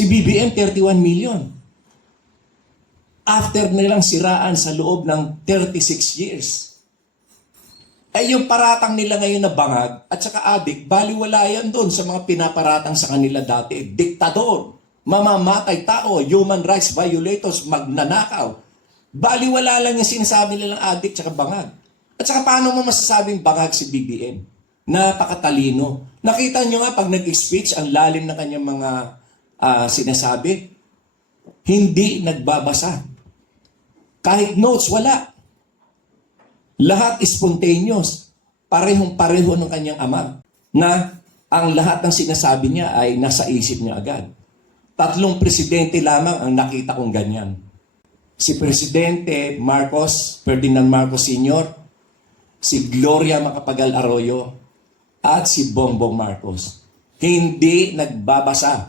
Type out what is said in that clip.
Si BBM, 31 million. After nilang siraan sa loob ng 36 years. Ay yung paratang nila ngayon na bangag at saka adik, baliwala yan doon sa mga pinaparatang sa kanila dati. Diktador, mamamatay tao, human rights violators, magnanakaw. Baliwala lang yung sinasabi nilang adik at bangag. At saka paano mo masasabing bangag si BBM? Napakatalino. Nakita nyo nga pag nag-speech, ang lalim ng kanyang mga sinasabi, hindi nagbabasa. Kahit notes, wala. Lahat spontaneous. Parehong-pareho ng kanyang ama. Na ang lahat ng sinasabi niya ay nasa isip niya agad. 3 presidente lamang ang nakita kong ganyan. Si Presidente Marcos, Ferdinand Marcos Sr., si Gloria Macapagal Arroyo, at si Bongbong Marcos. Hindi nagbabasa.